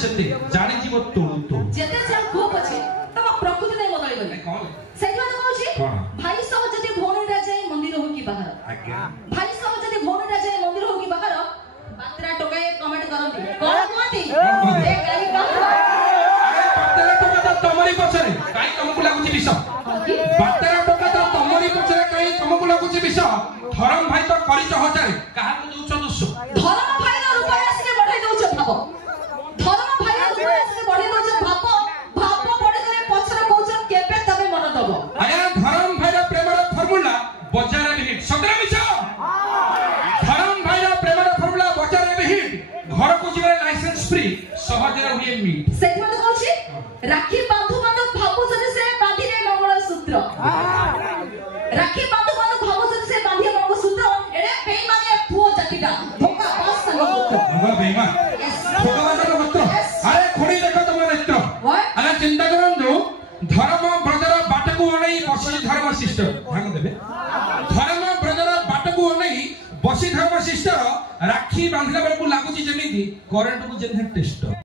ସେତେ ଜାଣିଯିବ ତୁ ଯେତେ ସେ ଖୁବ ଅଛି ତମ ପ୍ରକୃତି ନେଇ ବଦଳି ଗଲି ସେଇଥିପାଇଁ ତ କହୁଛି ଭାଇ ସହ ଯଦି ଭଉଣୀଟା ଯାଏ ମନ୍ଦିର ହଉ କି ବାହାର ଆଜ୍ଞା ଭାଇ ସହ ଯଦି ଭଉଣୀଟା ଯାଏ ମନ୍ଦିର ହଉ କି ବାହାର ବାତ୍ରା ଟୋକାଏ କମେଣ୍ଟ କରନ୍ତି କଣ କୁହନ୍ତି ଏ କାଇ ବାତ୍ରା ଟୋକା ତ ତମରି ପଛରେ କାଇ ତମକୁ ଲାଗୁଛି ବିଷ ବାତ୍ରା ଟୋକା ତ ତମରି ପଛରେ କାଇ ତମକୁ ଲାଗୁଛି ବିଷ ଧରମ ଭାଇ ତ କରିଛ ହଜାରେ କାହାକୁ ଦଉଛ ଦୋଷ ଧରମ ଭାଇର ରୂପରେ ଆସିକି ବଢାଇ ଦଉଛ ଭାବ ଧରମ ଭାଇର ରୂପରେ ଆସିକି ବଢାଇ ଦଉଛ ଭାବ ବଢିଦେଲେ ପଛରେ କହୁଛ କେବେ ତମେ ମନ ଦବ ଆଜ୍ଞା ଧରମ ଭାଇର ପ୍ରେମର ଫର୍ମୁଲା ବଜାରରେ ହିଟ୍ ସତରେ ମିଛ ଧରମ ଭାଇର ପ୍ରେମର ଫର୍ମୁଲା ବଜାରରେ ହିଟ୍ ଘରକୁ ଯିବାର ଲାଇସେନ୍ସ ଫ୍ରି ସହଜରେ ହୁଏ ମିଟ୍ ସେଥିପାଇଁ ତ କହୁଛି ରାକ୍ଷୀ ବାନ୍ଧୁ ବାନ୍ଧୁ ଭାବୁଛନ୍ତି ସେ ବାନ୍ଧିବେ ମଙ୍ଗଳସୂତ୍ର ରାକ୍ଷୀ ବାନ୍ଧୁ ବାନ୍ଧୁ ଭାବୁଛନ୍ତି ସେ ବାନ୍ଧିବେ ମଙ୍ଗଳସୂତ୍ର ଏଡେ ବେଇମାନେ ପୁଅ ଜାତିଟା ଧୋକା ବାସ୍ আমরা বেঈমান ভগবানের মাত্র আরে খড়ি দেখো তোমার নেত্র আরে চিন্তা করন্তু ধর্ম ব্রজর বাটকু অনেই বসি ধর্ম শিষ্ট ধ্যান দেবে ধর্ম ব্রজর বাটকু অনেই বসি ধর্ম শিষ্ট রাখি বাঁধিলা বেলকু লাগুছি যেমিতি করেন্টকু যেমন টেস্ট